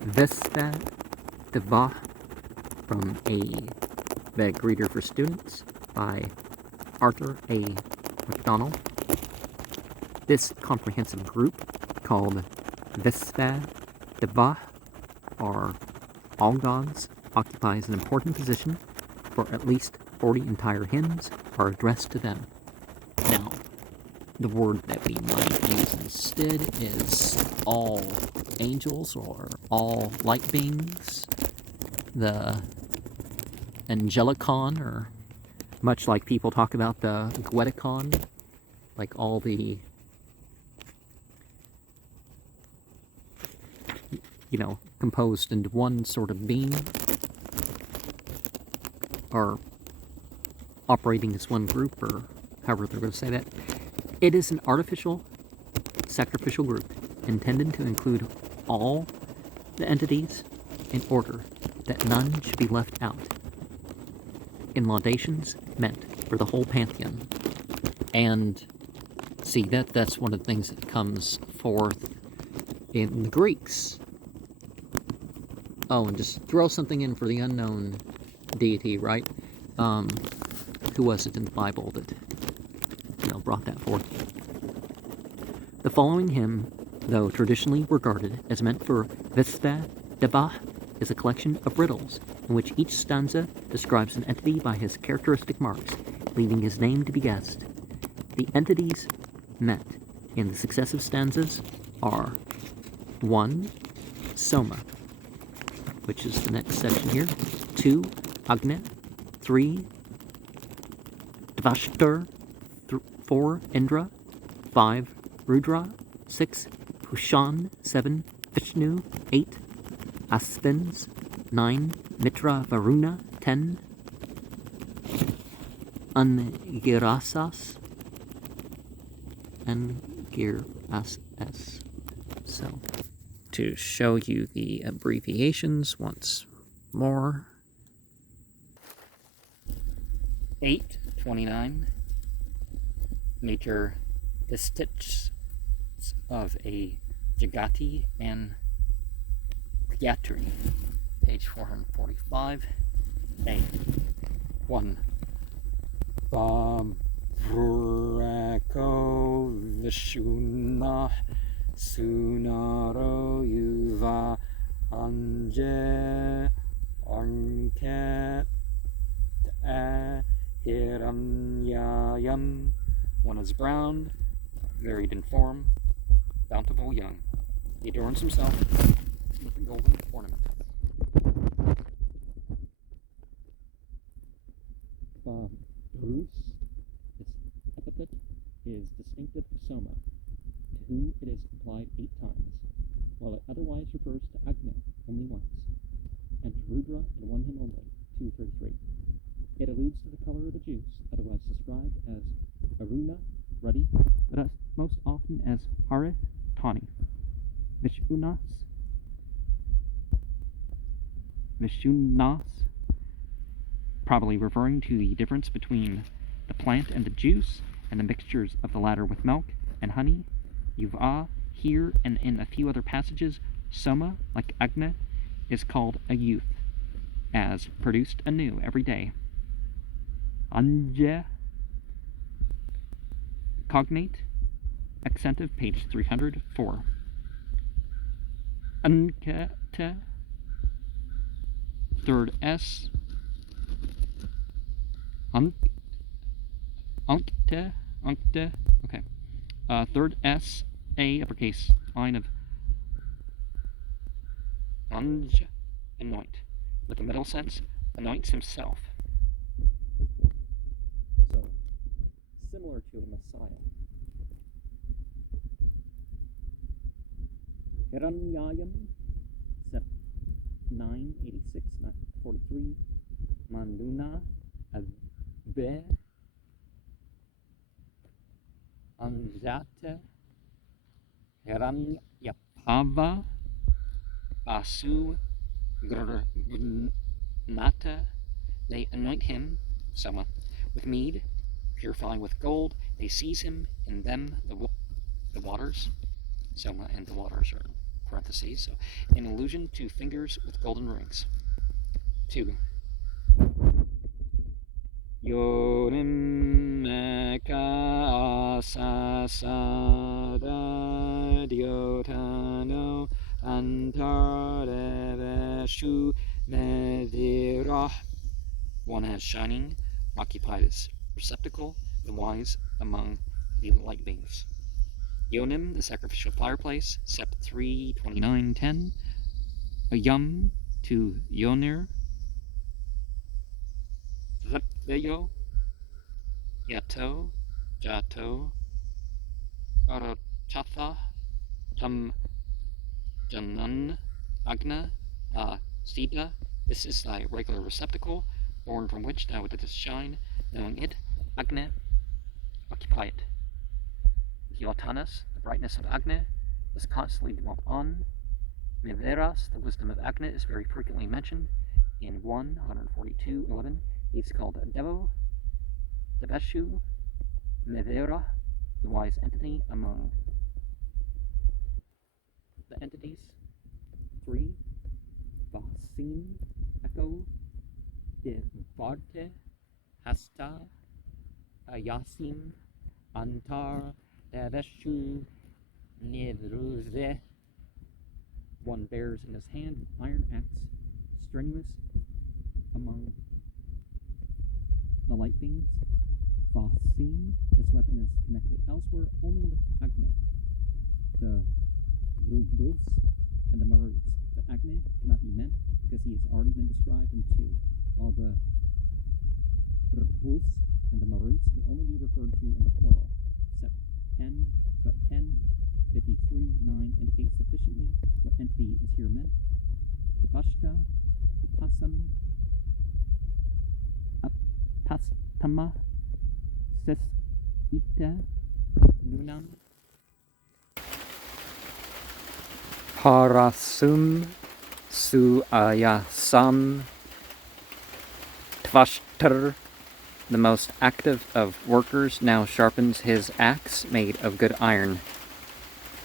Visve Devah from a Vedic Reader for Students by Arthur A. Macdonell. This comprehensive group, called Visve Devah, or all gods, occupies an important position, for at least 40 entire hymns are addressed to them. Now, the word that we might use instead is all angels or all light beings. The Angelicon, or much like people talk about the Goeticon, like all the, composed into one sort of being, or operating as one group, or however they're going to say that. It is an artificial, sacrificial group intended to include all the entities in order that none should be left out. In laudations meant for the whole pantheon. And see, that's one of the things that comes forth in the Greeks. Oh, and just throw something in for the unknown deity, right? Who was it in the Bible that brought that forth? The following hymn, though traditionally regarded as meant for Visve Devah, is a collection of riddles in which each stanza describes an entity by his characteristic marks, leaving his name to be guessed. The entities met in the successive stanzas are 1. Soma, which is the next section here, 2. Agni, 3. Devashtur, 4. Indra, 5. Rudra, 6. Pushan, 7. Vishnu, 8. Asvins, 9. Mitra Varuna, 10. Angirasas, Angirasas. So, to show you the abbreviations once more. 829 meter distichs of a Jagati and Yatri, page 445. A 1. Vrako Vishuna Sunaro Yuva Anje Anket Hiranyayam. One is brown, varied in form, bountiful young. He adorns himself with a golden ornament. Bruce, its epithet is distinctive of Soma, to whom it is applied 8 times, while it otherwise refers to Agni only once, and to Rudra in one hymn only, 233. It alludes to the color of the juice, otherwise described as Aruna, ruddy, but most often as Hare, tawny. Vishunas, probably referring to the difference between the plant and the juice, and the mixtures of the latter with milk and honey. Yuva, here and in a few other passages, Soma, like Agni, is called a youth, as produced anew every day. Anje, cognate, accentive, page 304. Ankete, third S. Unkte, okay. Third S, A, uppercase, line of Anj, anoint. With the middle sense, anoints himself. So, similar to a Messiah. Hiranyayam, 986, 943. Manduna, Abe, Anjate, Hiranyapava, Asu, Nata. They anoint him, Soma, with mead, purifying with gold. They seize him in them, the waters. Soma and the waters are parentheses, so in allusion to fingers with golden rings. 2. Yorim meka asasada diotano antareveshu medirah. One has shining, occupied as receptacle, the wise among the light beings. Yonim, the sacrificial fireplace, Sept 3:29:10. A yum to Yonir. Veyo, Yato, Jato, Arochatha, Tam Janan, Agna, Sita. This is thy regular receptacle, born from which thou didst shine, knowing it, Agna, occupy it. Yotanas, the brightness of Agna, is constantly dwelt on. Miveras, the wisdom of Agna, is very frequently mentioned. In 142:11, he's called Devo, Deveshu, Mivera, the wise entity among the entities. 3. Vasim, Echo, Dirvarte, Hasta, Ayasim, Antar, Deveshu, Nivruze. One bears in his hand an iron axe, strenuous among the light beings. Vasim, this weapon is connected elsewhere only with Agni, the Rugbus, and the Maruts. But Agni cannot be meant because he has already been described in 2, while the Rugbus and the Maruts would only be referred to in the plural. Except 10:53:9 indicates sufficiently what entity is here meant. Devashta, Apasam, Apastama, Sis Ita, Nunam, Parasum, Suayasam, Tvashtar. The most active of workers now sharpens his axe made of good iron.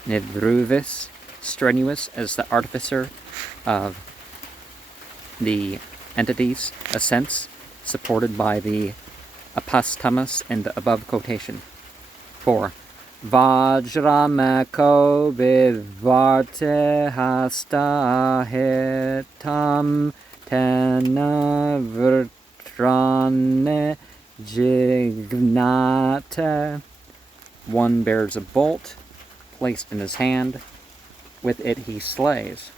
Nidruvis, strenuous as the artificer of the entities, a sense supported by the apastamas in the above quotation. 4. Vajramako bivarte hasta hitam tena vrtrane jignate. One bears a bolt placed in his hand. With it he slays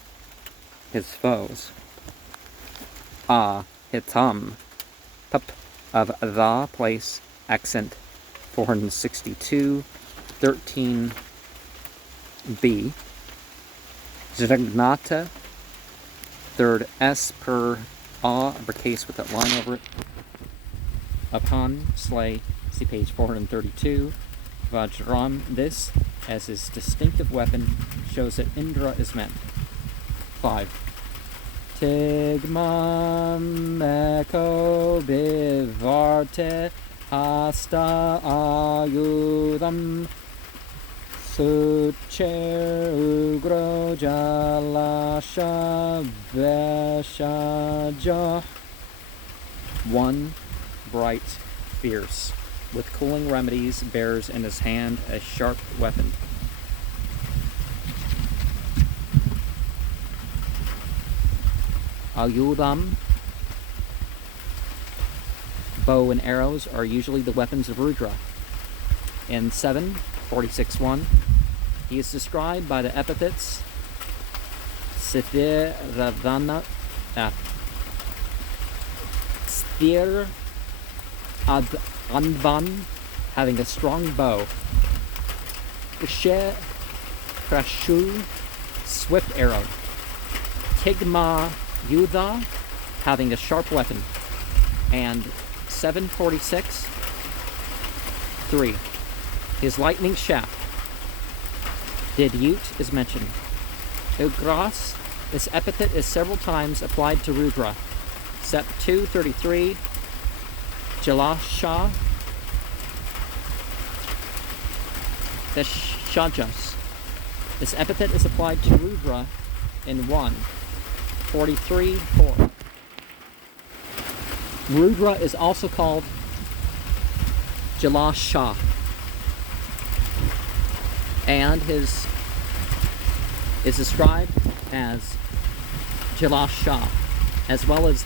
his foes. Hitam, pup of the place, accent 462:13b. Jragnata, third S per A, uppercase with that line over it. Upon, slay, see page 432. Vajram, this, as his distinctive weapon, shows that Indra is meant. 5. Tigmam eko bivarte hasta ayudam sucher ugro jalasha veshaja. One, bright, fierce, with cooling remedies, bears in his hand a sharp weapon. Ayudam, bow and arrows are usually the weapons of Rudra. In 7:46:1, he is described by the epithets Sthir Anvan, having a strong bow. Ushe Krashu, swift arrow. Tigma Yudha, having a sharp weapon. And 7:46:3, his lightning shaft. Didyut is mentioned. Ugras, this epithet is several times applied to Rudra. Sep 2:33, Jalasha, Veshajas, This epithet is applied to Rudra in 1:43:4. Rudra is also called Jalasha, and is described as Jalasha, as well as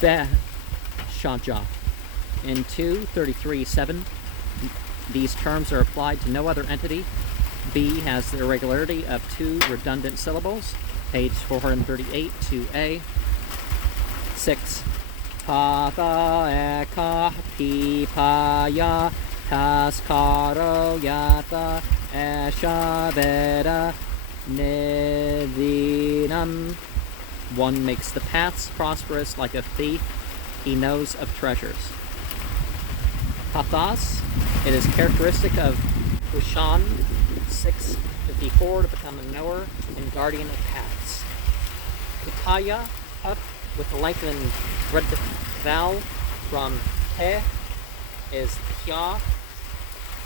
Veshaja. In 2:33:7, these terms are applied to no other entity. B has the irregularity of 2 redundant syllables. Page 438, 2a. 6. Patha eka pipaya taskaro yata esha veda nevinam. 1 makes the paths prosperous like a thief. He knows of treasures. Pathas, it is characteristic of Pushan 6:54 to become a knower and guardian of paths. Pitaya, up with the lengthened red vowel from he, is kya,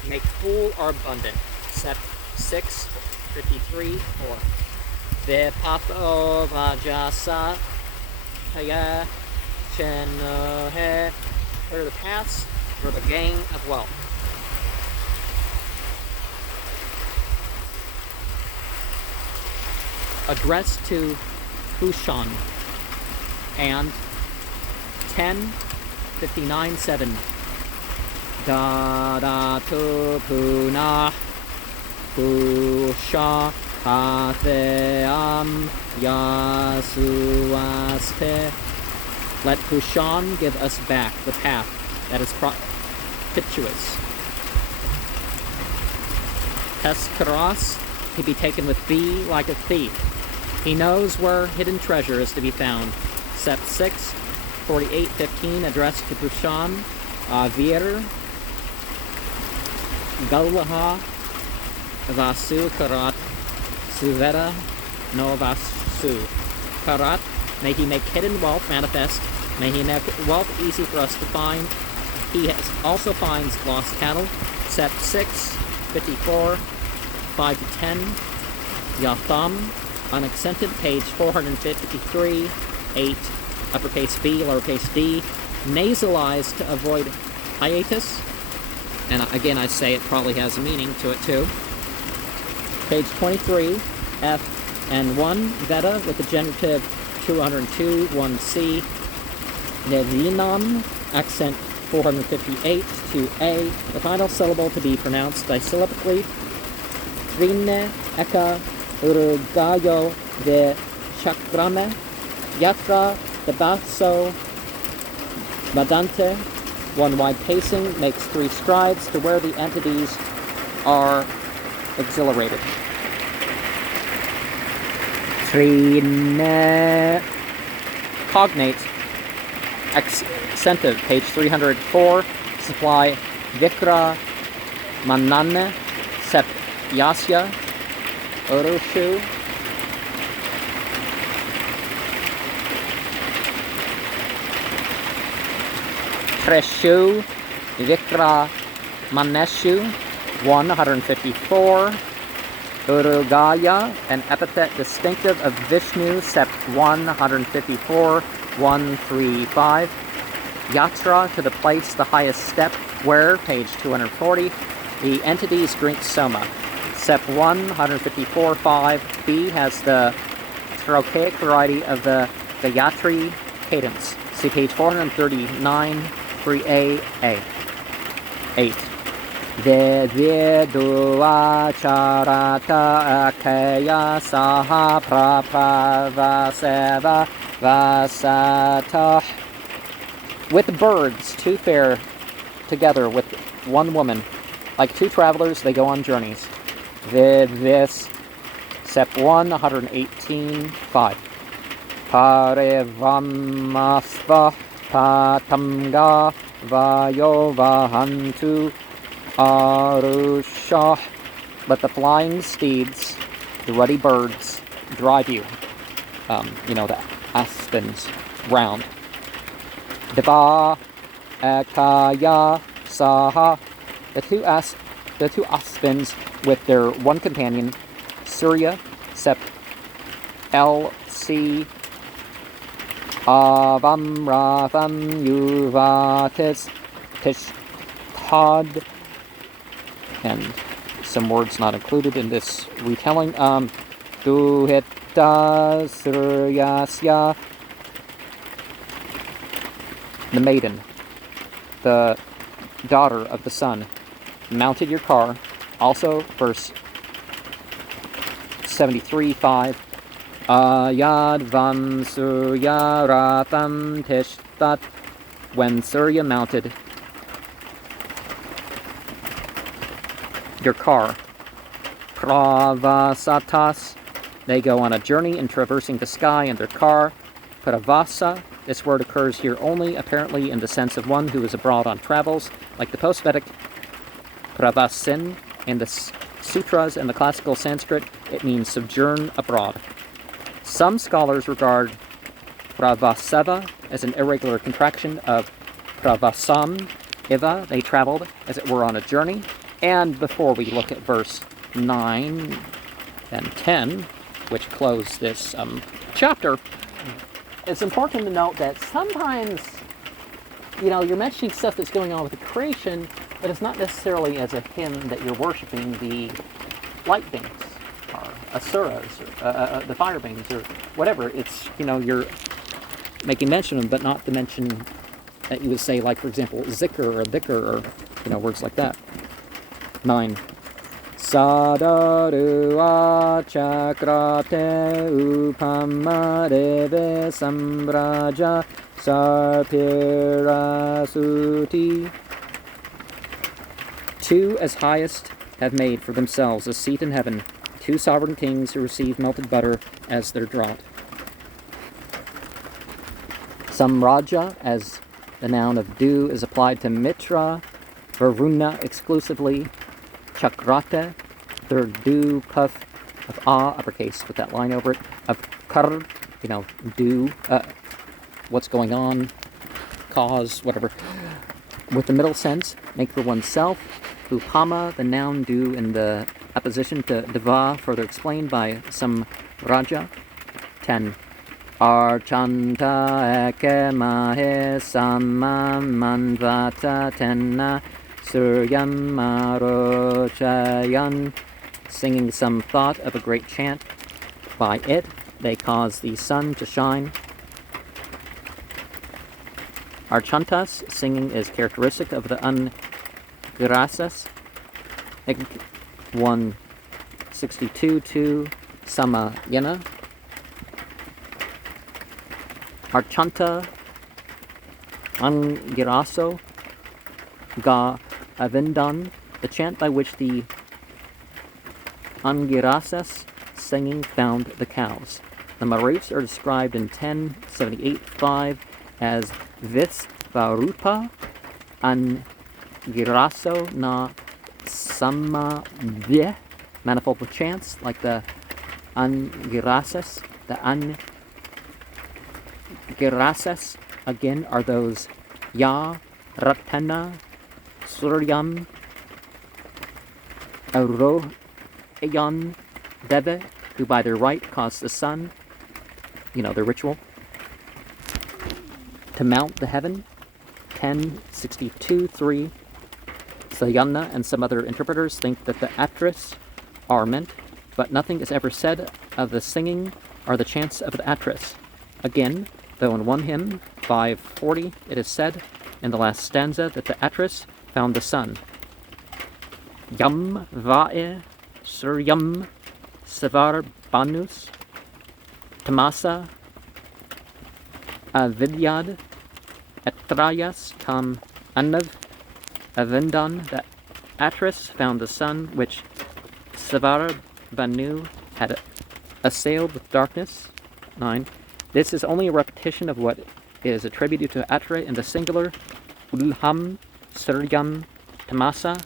make full or abundant. Sep 6:53:4. Vipatho vajasa haya chenohe, or the paths for the gain of wealth. Addressed to Kushan, and 10:59:7. Dadatu punah kusha hatheam yasuaste. Let Kushan give us back the path that is propitious. Teskaras, he be taken with B like a thief. He knows where hidden treasure is to be found. Sep 6:48:15, addressed to Kushan. Vir Galaha Vasu Karat Suveta no Vasu. Karat, may he make hidden wealth manifest. May he make wealth easy for us to find. He also finds lost cattle. Sep 6:54, 5-10. Yatham, unaccented, page 453, 8, uppercase B, lowercase d. Nasalized to avoid hiatus. And again, I say it probably has a meaning to it too. Page 23, F and 1, Veda with the genitive 202, 1c. Nevinam, accent 458, 2a. The final syllable to be pronounced disyllabically. Trine eka urugayo de chakrame. Yatra de basso madante. 1 wide pacing makes 3 strides to where the entities are exhilarated. Trine cognate accentive, page 304. Supply vikra manane sep yasya urushu. Treshu vikra maneshu 154. Urugaya, an epithet distinctive of Vishnu, sep 154, 135. Yatra, to the place, the highest step, where, page 240, the entities drink soma. Sep 154, 5. B has the trochaic variety of the Gayatri cadence. See page 439, 3a, A. 8. Visve Devah charata akaya saha prapravaseva vasatah. With the birds, 2 fare together with 1 woman. Like 2 travelers, they go on journeys. Vidvis, sep 118, 5. Parevamasva patamga vayovahantu Arusha. Let the flying steeds, the ruddy birds, drive you. The aspens round. Devah ekaya saha. The 2 the two offspins with their one companion, Surya, Sep, LC, Avam, Ratham, Yuvatis, Tish, Todd, and some words not included in this retelling. Duhita, Suryasya, the maiden, the daughter of the sun, mounted your car. Also, verse 73:5. Ayadvam Surya Ratham Tishtat. When Surya mounted your car, Pravasatas, they go on a journey in traversing the sky in their car. Pravasa, this word occurs here only, apparently in the sense of one who is abroad on travels, like the post-Vedic Pravasin. In the sutras and the classical Sanskrit, it means sojourn abroad. Some scholars regard Pravaseva as an irregular contraction of Pravasam Iva. They traveled, as it were, on a journey. And before we look at verse 9 and 10, which close this chapter, it's important to note that sometimes, you're mentioning stuff that's going on with the creation, but it's not necessarily as a hymn that you're worshiping the light beings, or asuras, or the fire beings, or whatever. It's, you're making mention of them, but not the mention that you would say, like, for example, zikr or dhikr, or, words like that. 9. Sadarua chakrate upamadeve sambraja sarpirasuti. Two as highest have made for themselves a seat in heaven, two sovereign kings who receive melted butter as their draught. Samraja, as the noun of du, is applied to Mitra, Varuna exclusively, Chakrata, third du, puff, of ah, uppercase with that line over it, of kar, do, what's going on, cause, whatever. With the middle sense, make for oneself. Upama, the noun do in the opposition to Devah, further explained by some Raja. 10. Archanta eke mahe sama manvata tenna suryam marochayan, singing some thought of a great chant. By it, they cause the sun to shine. Archantas, singing, is characteristic of the Angirasas. 162-2 Samayana. Archanta Angiraso Ga Avindan, the chant by which the Angirasas singing found the cows. The Maruts are described in 1078-5 as Visvarupa Angiraso na Samadhyeh, manifold of chants, like the Angirasas. The Angirasas, again, are those Ya, Ratana, Suryam, Arohayan, Devah, who by their right caused the sun, their ritual, to mount the heaven. 1062-3. Sayana and some other interpreters think that the Atris are meant, but nothing is ever said of the singing or the chants of the Atris. Again, though in one hymn, 540, it is said in the last stanza that the Atris found the sun. Yam va'e suryam savar banus tamasa avidyad etrayas tam anav avindan. The Atris found the sun which Savar Banu had assailed with darkness. 9. This is only a repetition of what is attributed to Atra in the singular. Ulham Suryam Tamasa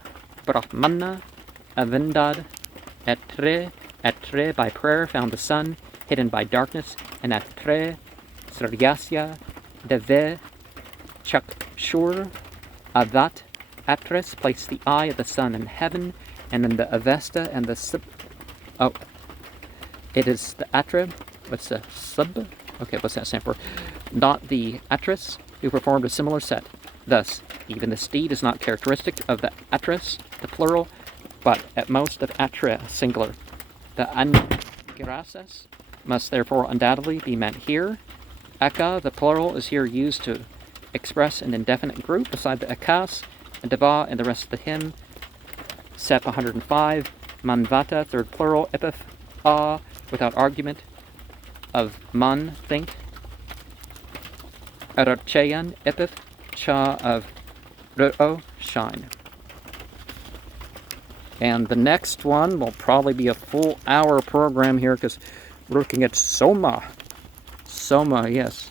Brahmana Avindad Etre by prayer found the sun hidden by darkness, and Atre Suryasya Deve Chakshur Avat Atris placed the eye of the sun in heaven, And then the Avesta and the Sub. Oh, it is the Atra. What's the Sub? Okay, what's that stand for? Not the Atras, who performed a similar set. Thus, even the steed is not characteristic of the Atras, the plural, but at most of Atra, singular. The Angirasas must therefore undoubtedly be meant here. Aka, the plural, is here used to express an indefinite group beside the Akas, and Devah and the rest of the hymn. Sep 105, Manvata, third plural, epith, without argument, of man, think. Ararchayan, epith, cha of ru'o, shine. And the next one will probably be a full hour program here because we're looking at Soma. Soma, yes.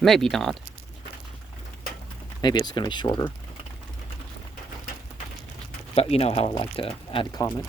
Maybe not. Maybe it's going to be shorter. But you know how I like to add a comment.